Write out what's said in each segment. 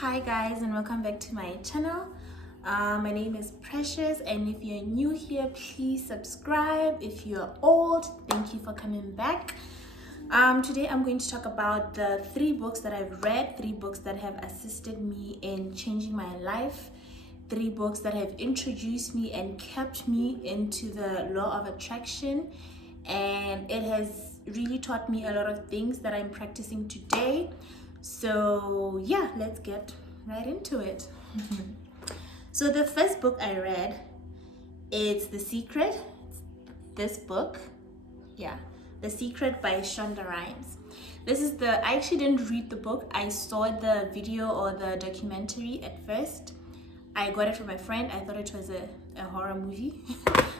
Hi guys, and welcome back to my channel. My name is Precious, and if you're new here, please subscribe. If you're old, thank you for coming back. Today I'm going to talk about the 3 books that I've read, 3 books that have assisted me in changing my life, 3 books that have introduced me and kept me into the law of attraction, and it has really taught me a lot of things that I'm practicing today. So yeah, let's get right into it. So the first book I read is The Secret. This book, yeah, The Secret by Shonda Rhimes. I actually didn't read the book. I saw the video or the documentary at first. I got it from my friend. I thought it was a horror movie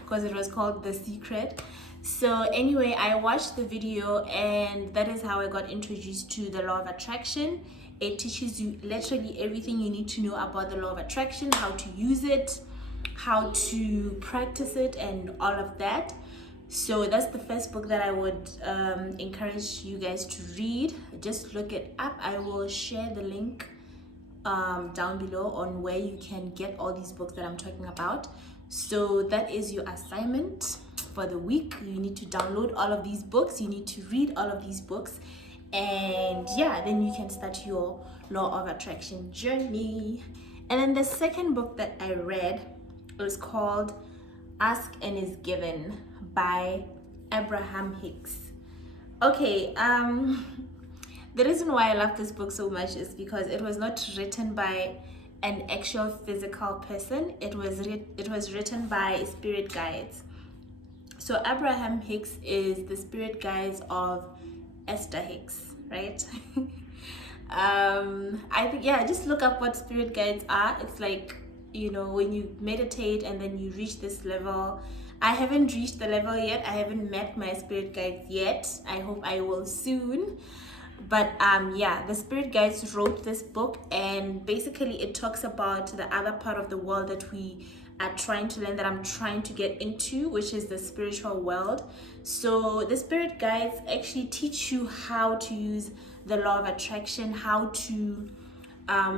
because it was called The Secret. So anyway, I watched the video, and that is how I got introduced to the law of attraction. It teaches you literally everything you need to know about the law of attraction, how to use it, how to practice it, and all of that. So that's the first book that I would encourage you guys to read. Just look it up. I will share the link down below on where you can get all these books that I'm talking about. So that is your assignment for the week. You need to download all of these books, you need to read all of these books, and yeah, then you can start your law of attraction journey. And then the second book that I read was called Ask and Is Given by Abraham Hicks. Okay, the reason why I love this book so much is because it was not written by an actual physical person. It was written by spirit guides. So Abraham Hicks is the spirit guides of Esther Hicks, right? I think, yeah, just look up what spirit guides are. It's like, when you meditate and then you reach this level. I haven't reached the level yet. I haven't met my spirit guides yet. I hope I will soon. But yeah, the spirit guides wrote this book, and basically it talks about the other part of the world that we are trying to learn, that I'm trying to get into, which is the spiritual world. So the spirit guides actually teach you how to use the law of attraction, how to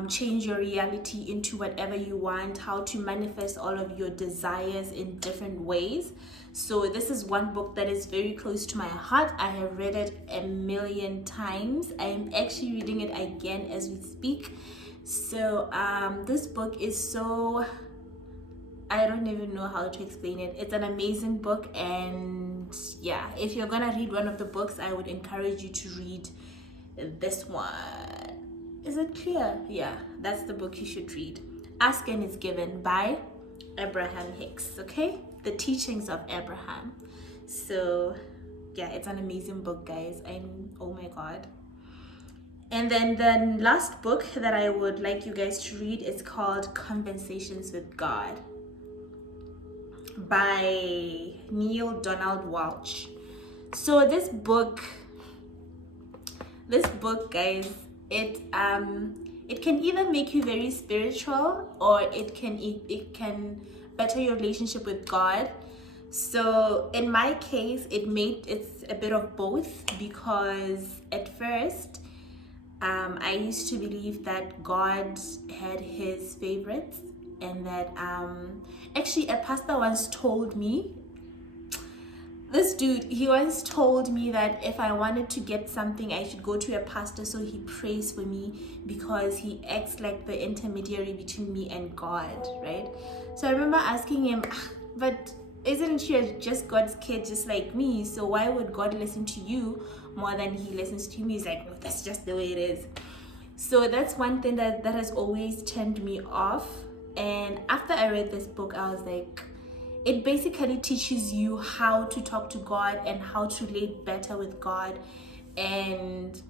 change your reality into whatever you want, how to manifest all of your desires in different ways. So this is one book that is very close to my heart. I have read it a million times. I am actually reading it again as we speak. So this book is so, I don't even know how to explain it. It's an amazing book, and yeah, if you're gonna read one of the books, I would encourage you to read this one. Is it clear? Yeah, that's the book you should read. Ask and Is Given by Abraham Hicks, okay? The Teachings of Abraham. So yeah, it's an amazing book, guys. Oh my god. And then the last book that I would like you guys to read is called Conversations with God by Neale Donald Walsch. So this book, guys, it can either make you very spiritual, or it can better your relationship with God. So in my case, it's a bit of both, because at first I used to believe that God had his favorites, and that actually a pastor once told me, he once told me that if I wanted to get something, I should go to a pastor so he prays for me, because he acts like the intermediary between me and God, right? So I remember asking him, but isn't you just God's kid just like me? So why would God listen to you more than he listens to me? He's like, no, that's just the way it is. So that's one thing that has always turned me off. And after I read this book, I was like, it basically teaches you how to talk to God and how to relate better with God. And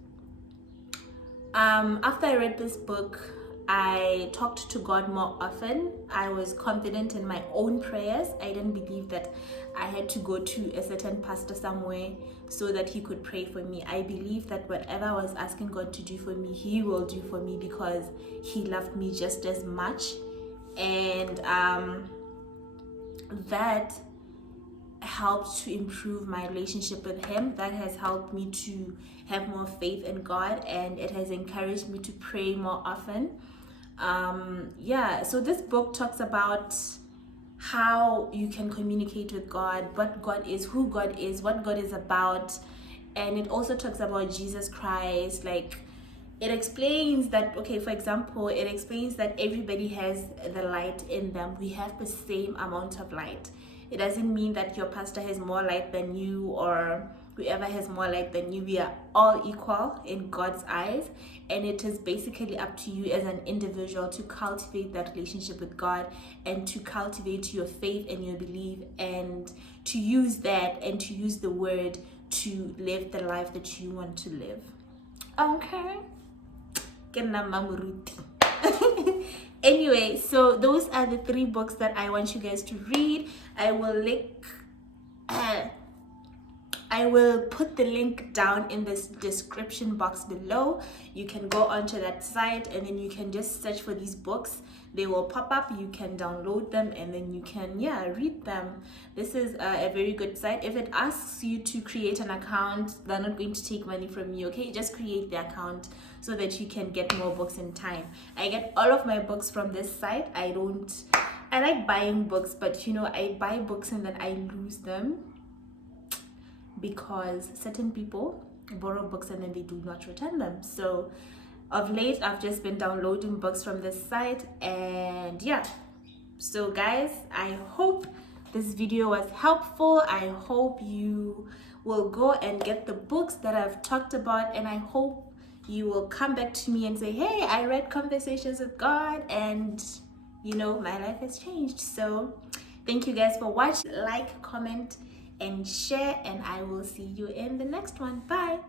after I read this book, I talked to God more often. I was confident in my own prayers. I didn't believe that I had to go to a certain pastor somewhere so that he could pray for me. I believe that whatever I was asking God to do for me, he will do for me, because he loved me just as much. And that helped to improve my relationship with him. That has helped me to have more faith in God, and it has encouraged me to pray more often. Yeah, so this book talks about how you can communicate with God, what God is, who God is, what God is about. And it also talks about Jesus Christ. Like, it explains that, okay, for example, it explains that everybody has the light in them. We have the same amount of light. It doesn't mean that your pastor has more light than you, or whoever has more light than you. We are all equal in God's eyes, and it is basically up to you as an individual to cultivate that relationship with God, and to cultivate your faith and your belief, and to use that and to use the word to live the life that you want to live. Okay. Anyway, so those are the 3 books that I want you guys to read. I will put the link down in this description box below. You can go onto that site and then you can just search for these books. They will pop up. You can download them and then you can read them. This is a very good site. If it asks you to create an account, they're not going to take money from you, okay? Just create the account so that you can get more books in time. I get all of my books from this site. I like buying books, but I buy books and then I lose them, because certain people borrow books and then they do not return them. So of late, I've just been downloading books from this site, and so guys, I hope this video was helpful. I hope you will go and get the books that I've talked about, and I hope you will come back to me and say, hey, I read Conversations with God and my life has changed. So thank you guys for watching. Like, comment, and share, and I will see you in the next one. Bye.